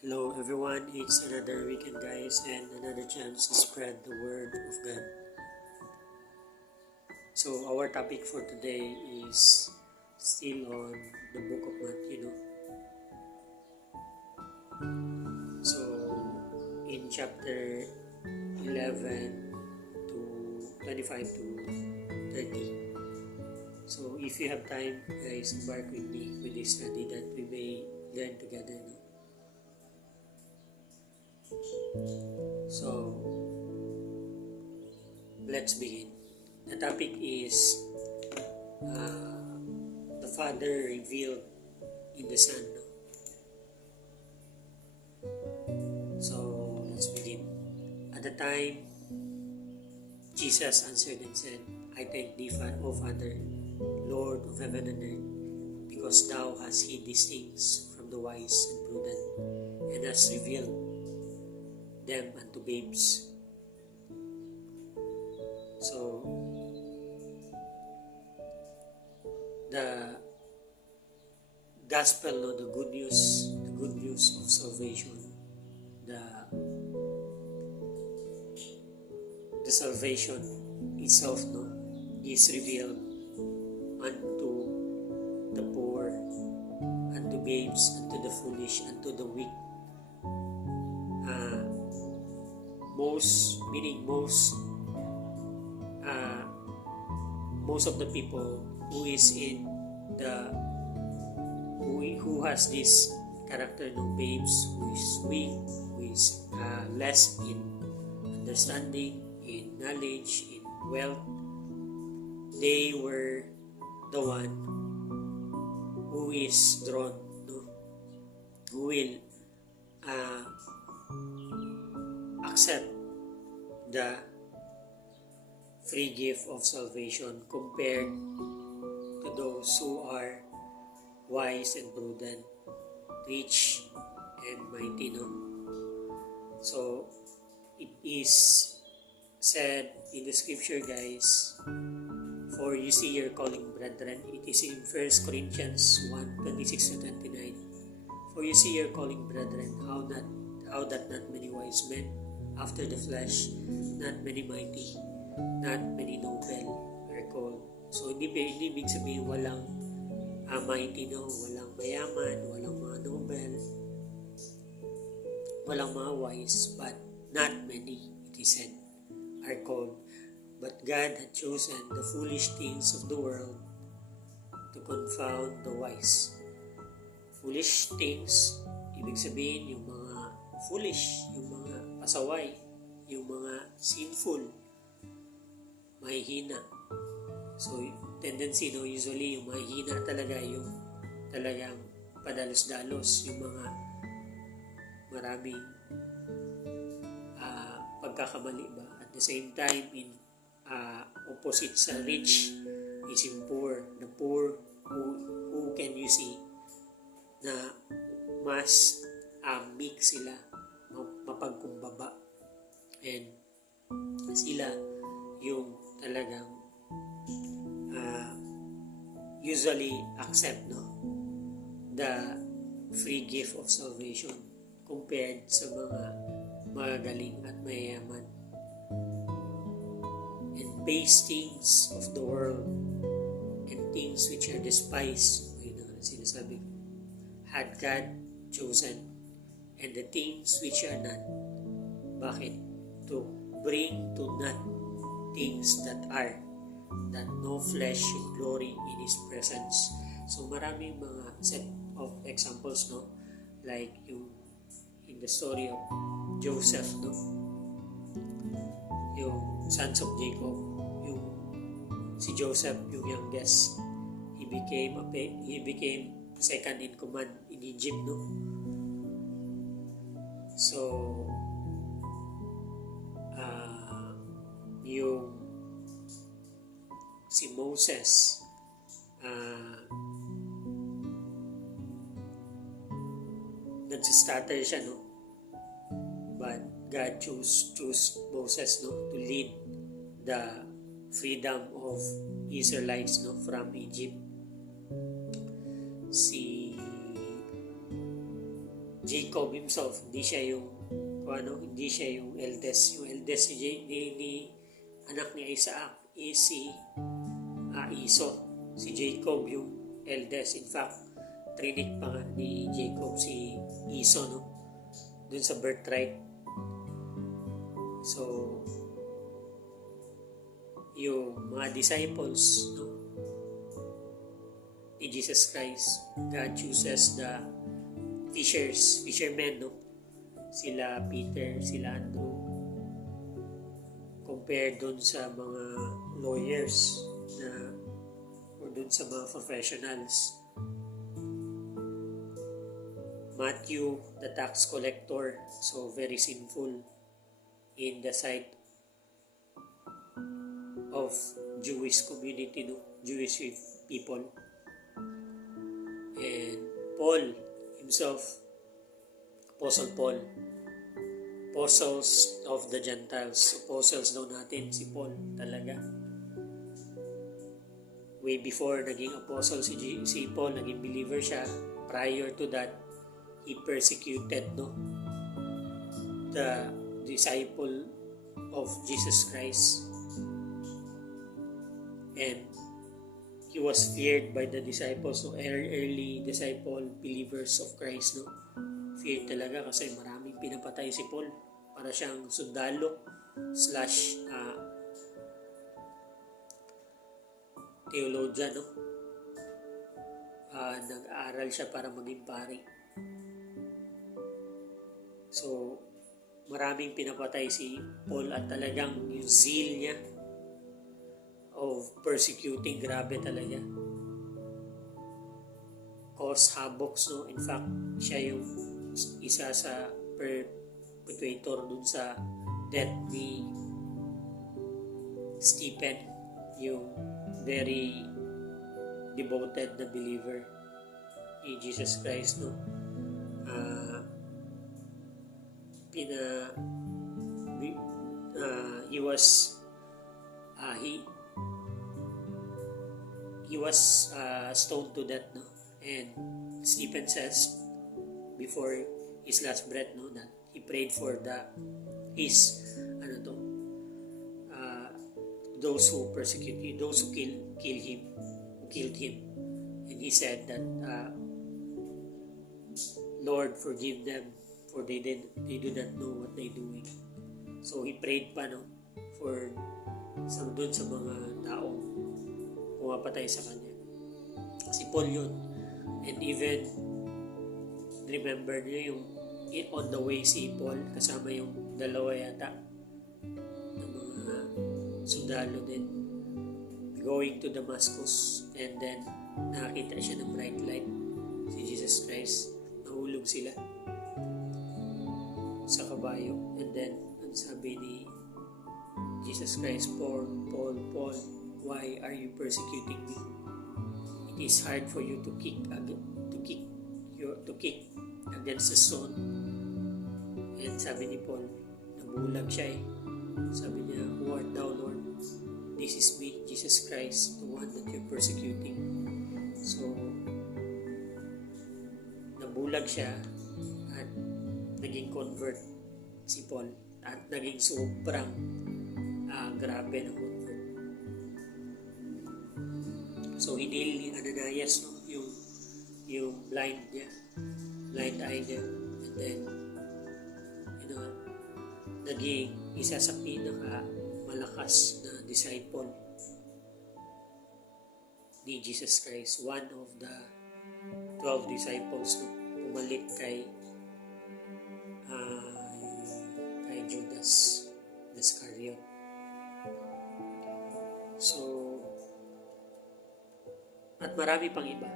Hello everyone, it's another weekend guys and another chance to spread the word of God. So our topic for today is still on the book of Matthew. So in chapter 11 to 25 to 30. So if you have time guys, embark with me with this study that we may learn together. So let's begin. The topic is the Father revealed in the Son. So let's begin. At the time, Jesus answered and said, I thank thee, O Father, Lord of heaven and earth, because thou hast hid these things from the wise and prudent, and hast revealed them unto babes. So the gospel, the good news of salvation, the salvation itself, is revealed unto the poor, unto babes, unto the foolish, unto the weak. Most of the people who is in the who has this character, babes, who is weak, who is less in understanding, in knowledge, in wealth, they were the one who is drawn, who will accept the free gift of salvation compared to those who are wise and prudent, rich and mighty. So it is said in the scripture, guys, for you see your calling, brethren. It is in 1 Corinthians 1:26-29. For you see your calling, brethren, how that not many wise men after the flesh, not many mighty, not many noble are called. So hindi ibig sabihin walang mighty, walang mayaman, walang mga noble, walang mga wise, but not many, it is said, are called. But God had chosen the foolish things of the world to confound the wise. Foolish things, ibig sabihin yung mga foolish, yung mga pasaway, yung mga sinful, mahihina. So tendency, usually yung mahihina talaga, yung talagang padalos-dalos, yung mga maraming pagkakamali ba. At the same time, in opposite sa rich is in poor. The poor, who can you see na mas meek sila, mapagkumbaba, and sila yung talagang usually accept the free gift of salvation compared sa mga magagaling at mayayaman, and base things of the world and things which are despised, sinasabi, had God chosen, and the things which are not. Bakit? To bring to naught things that are, that no flesh should glory in His presence. So maraming mga set of examples, like yung in the story of Joseph, yung sons of Jacob, yung si Joseph, yung youngest, he became second in command in Egypt, So yung si Moses, nagsistutter siya, but God chose Moses, to lead the freedom of Israelites, from Egypt. Si Jacob himself, hindi siya yung eldest. Yung eldest ni anak ni Isaac is si Esau. Si Jacob yung eldest. In fact, trinit pa nga ni Jacob si Esau, no? Dun sa birthright. So, yung mga disciples, no, ni Jesus Christ, God chooses the fishermen, no? Sila Peter, sila Andrew, compared dun sa mga lawyers or dun sa mga professionals. Matthew, the tax collector, so very sinful in the sight of Jewish community, no? Jewish people. And Paul himself, Apostle Paul, apostles of the Gentiles. Apostles daw natin si Paul talaga. Way before naging apostle si Paul, naging believer siya. Prior to that, he persecuted, no, the disciple of Jesus Christ, and he was feared by the disciples, so early disciple believers of Christ, no, feared talaga kasi maraming pinapatay si Paul. Para siyang sundalo / theologian, no. Nag-aaral siya para maging pari. So, maraming pinapatay si Paul at talagang yung zeal niya of persecuting, grabe talaga. Cause havocs, no? In fact, siya yung isa sa perpetrator dun sa death ni Stephen, yung very devoted na believer ni Jesus Christ, no? He was stoned to death, no? And Stephen says before his last breath, no, that he prayed for those who persecute him, those who killed him, and he said that Lord, forgive them, for they do not know what they're doing. So he prayed pa, no, for dun sa mga taong pumapatay sa kanya. Si Paul yun. And even remember niyo yung on the way si Paul kasama yung dalawa yata ng mga sundalo din going to Damascus, and then nakakita siya ng bright light, si Jesus Christ. Nahulog sila sa kabayo, and then ang sabi ni Jesus Christ, Paul, why are you persecuting me? It is hard for you to kick against the stone. And sabi ni Paul, nabulag siya eh. Sabi niya, who art thou, Lord? This is me, Jesus Christ, the one that you're persecuting. So, nabulag siya at naging convert si Paul at naging sobrang grabe na convert. So, hinil ni Ananias, no, yung blind eye niya, and then naging isa sa pinaka malakas na disciple ni Jesus Christ, one of the 12 disciples, no, pumalit kay Judas Iscariot. So, at marami pang iba.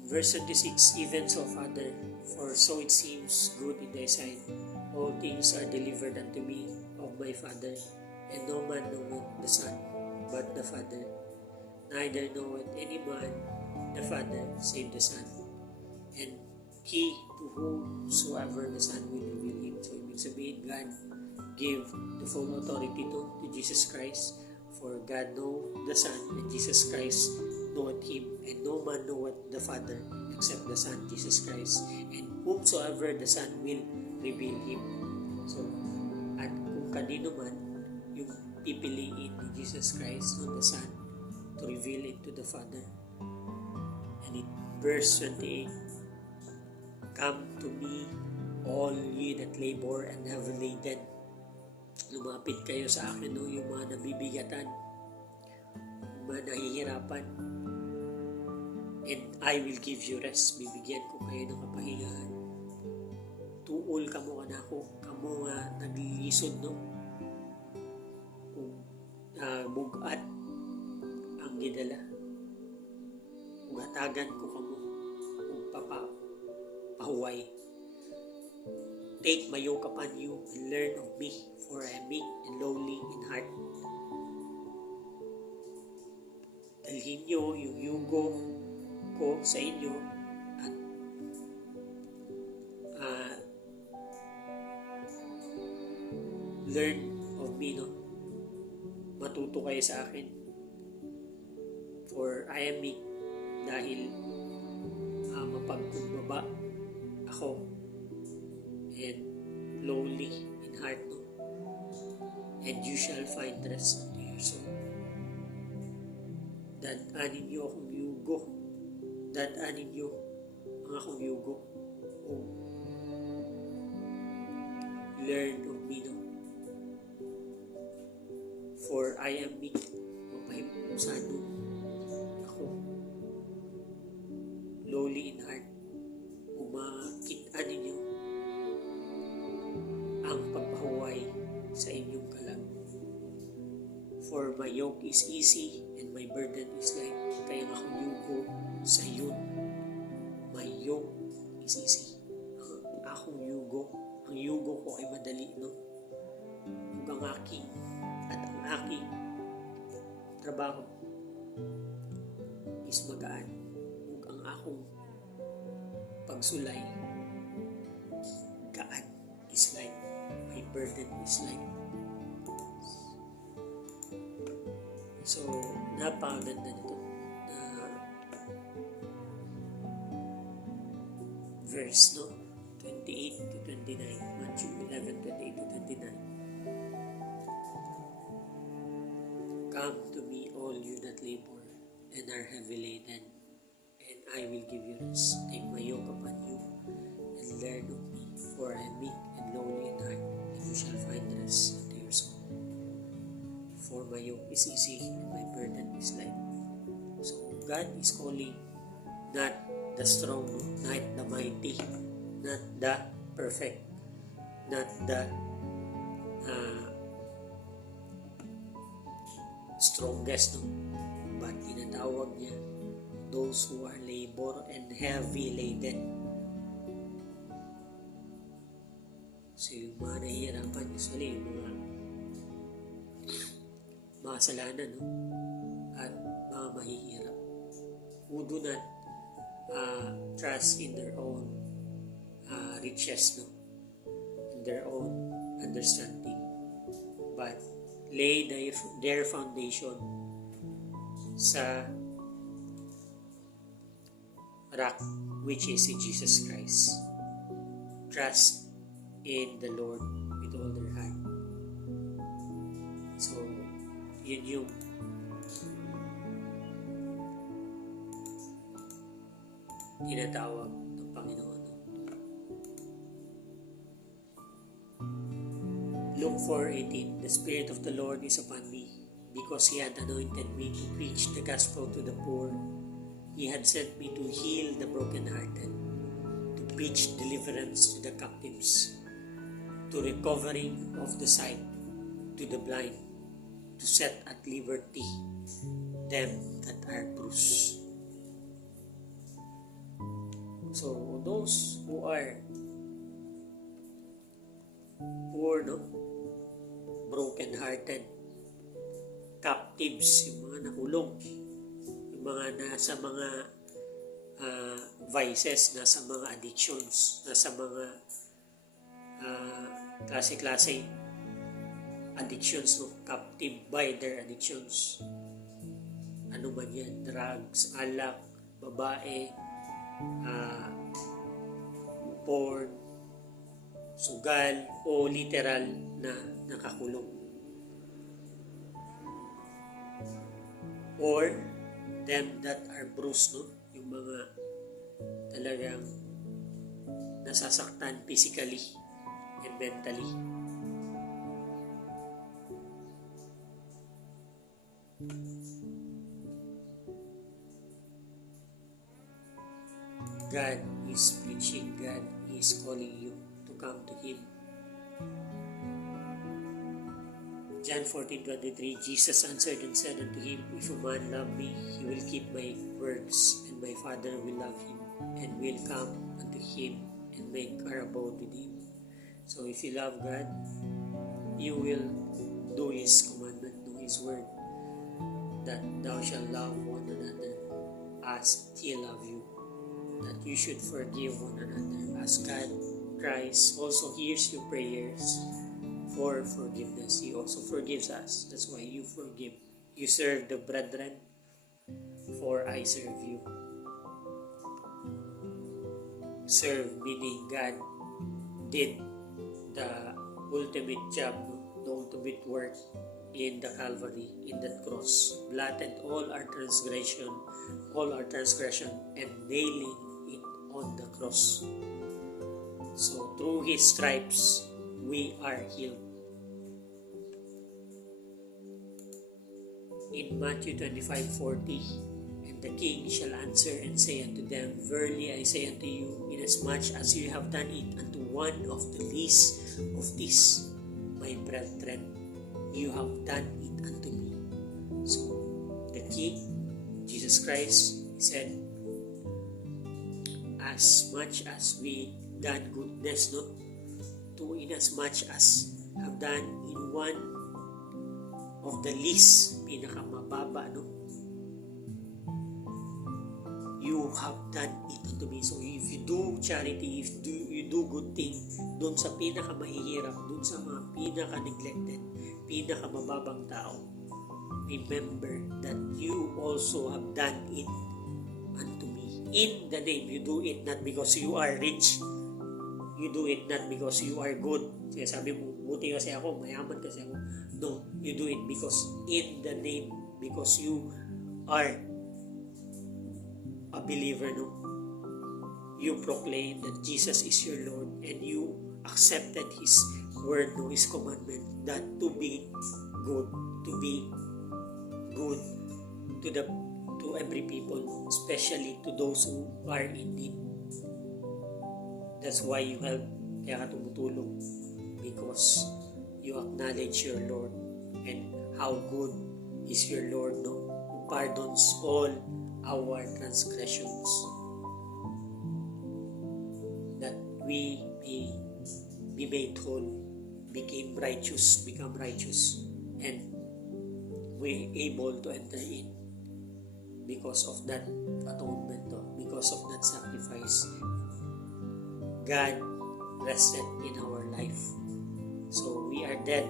In verse 26, even so, Father, for so it seems good in thy sight, all things are delivered unto me of my Father, and no man knoweth the Son, but the Father, neither knoweth any man the Father, save the Son, and he to whomsoever the Son will reveal him. So, ibig sabihin, God gave the full authority to Jesus Christ, for God know the Son, and Jesus Christ knoweth him, and no man knoweth the Father except the Son, Jesus Christ, and whomsoever the Son will reveal Him. So, at kung kanino man yung pipiliin ni Jesus Christ, no, the Son, to reveal it to the Father. And in verse 28, "Come to me, all ye that labor and heavy laden." Lumapit kayo sa akin, no, yung mga nabibigatan, yung mga nahihirapan, and I will give you rest. Bibigyan ko kayo ng kapahingahan. Tuol kamo kanako, kamo nga naglilisod, no? Kung bugat ang gidala, kung hatagan ko kamo, kung pahuway. "Take my yoke upon you and learn of me, for I am meek and lowly in heart." Dalhin nyo yung yugo ko sa inyo at learn of me, no? Matuto kayo sa akin. For I am meek, dahil mapagkumbaba ako, and lowly in heart, no? And you shall find rest unto your soul. Dadaanin niyo akong yugo. Dadaanin niyo ang akong yugo. Oh. Learn of me, no? For I am meek. Mapahipusado ako. Lowly in heart. Umakitaan ninyo ang pagpahuway sa inyong kalag. For my yoke is easy and my burden is light. Kaya ang akong yugo sa iyo. My yoke is easy. Ang akong yugo, ang yugo ko ay madali, no? Ang aking at ang aking trabaho is magaan. Ug ang akong pagsulay gaan is light. My burden is light. So, napakaganda nito na verse, no? 28 to 29. Matthew 11, 28 to 29. "Come to me, all you that labor and are heavy laden, and I will give you rest. Take my yoke upon you and learn of me, for I am meek and lowly in heart, and you shall find rest unto your soul. For my yoke is easy and my burden is light." So God is calling not the strong, not the mighty, not the perfect, not the strongest, no? But tinatawag niya those who are labor and heavy laden. So yung mga nahihirapan, usually yung mga makasalanan, no? At mga mahihirap, who do not trust in their own riches, no? In their own understanding, but lay their foundation sa rock, which is Jesus Christ. Trust in the Lord with all their heart. So, yun yung tinatawag ng Panginoon. Luke 4:18, "The Spirit of the Lord is upon me, because He had anointed me to preach the gospel to the poor. He had sent me to heal the brokenhearted, to preach deliverance to the captives, to recovering of the sight to the blind, to set at liberty them that are bruised." So those who are poor, no? Broken-hearted, captives, yung mga nakulong, yung mga nasa mga vices, nasa mga addictions, nasa mga klase-klase addictions, no? Captive by their addictions. Ano man yan, drugs, alak, babae, porn, sugal, o literal na nakakulong. Or them that are bruised, no? Yung mga talagang nasasaktan physically and mentally. God is preaching, God is calling you to come to Him. John 14:23, Jesus answered and said unto him, If a man love me, he will keep my words, and my Father will love him, and will come unto him, and make our abode with him. So if you love God, you will do His commandment, do His word, that thou shalt love one another as He love you, that you should forgive one another as God, Christ, also hears your prayers for forgiveness. He also forgives us. That's why you forgive. You serve the brethren, for I serve you. Serve meaning God did the ultimate job, the ultimate work in the Calvary, in that cross, blotted all our transgression, and nailing it on the cross. So through His stripes, we are healed. In Matthew 25:40, and the king shall answer and say unto them, Verily I say unto you, inasmuch as you have done it unto one of the least of these, my brethren, you have done it unto me. So, the king, Jesus Christ, said, as much as we done goodness, no? To inasmuch as have done in one of the least, pinakamababa, no? You have done it unto me. So if you do charity, if you do good thing, dun sa pinakamahihirap, dun sa mga pinaka-neglected, pinakamababang tao, remember that you also have done it unto me. In the name, you do it not because you are rich, you do it not because you are good. Kaya sabi mo, buti kasi ako, mayaman kasi ako. No, you do it because in the name, because you are a believer, no? You proclaim that Jesus is your Lord, and you accepted His word, no? His commandment, that to be good to every people, especially to those who are in need. That's why you help, kaya ka tumutulong, because you acknowledge your Lord and how good is your Lord, no? Who pardons all our transgressions, that we may be made whole, become righteous, and we able to enter in because of that atonement, because of that sacrifice. God rested in our life. So we are dead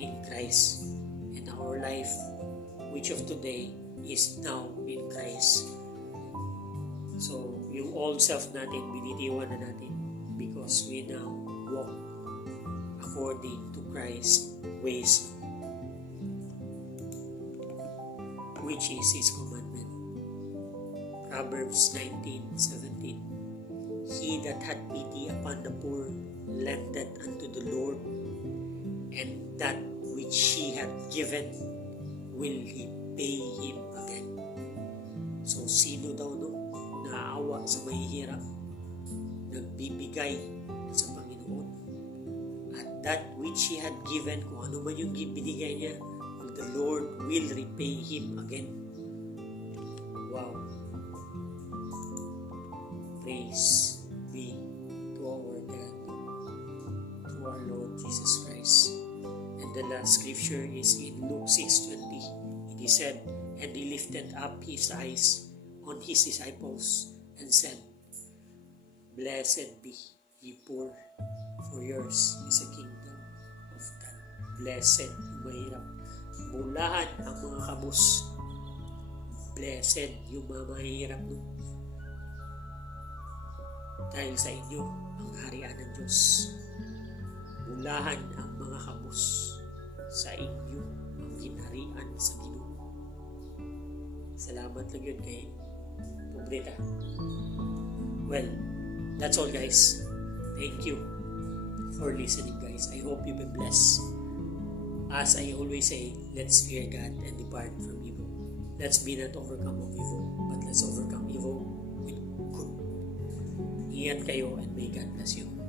in Christ, and our life, which of today, is now in Christ. So yung old self natin, binitiwan na natin, because we now walk according to Christ's ways, which is His commandment. Proverbs 19:17. He that had pity upon the poor lendeth unto the Lord, and that which He hath given will He pay him again. So, sino daw, no? Naaawa sa mahihirap, nagbibigay sa Panginoon. At that which He had given, kung ano man yung binigay niya, the Lord will repay him again. Wow. Praise be to our God, to our Lord Jesus Christ. And the last scripture is in Luke 6:20. He said, and He lifted up His eyes on His disciples and said, Blessed be ye poor, for yours is the kingdom of God. Blessed yung mahirap. Mulahan ang mga kabus. Blessed yung mga mahirap. No? Dahil sa inyo ang kaharian ng Diyos. Bulahan ang mga kabus. Sa inyo ang kinaharian sa Ginoo. Salamat lang yun kay Pobreta. Well, that's all guys. Thank you for listening guys. I hope you've been blessed. As I always say, let's fear God and depart from evil. Let's be not overcome of evil, but let's overcome evil with good. Ingat kayo and may God bless you.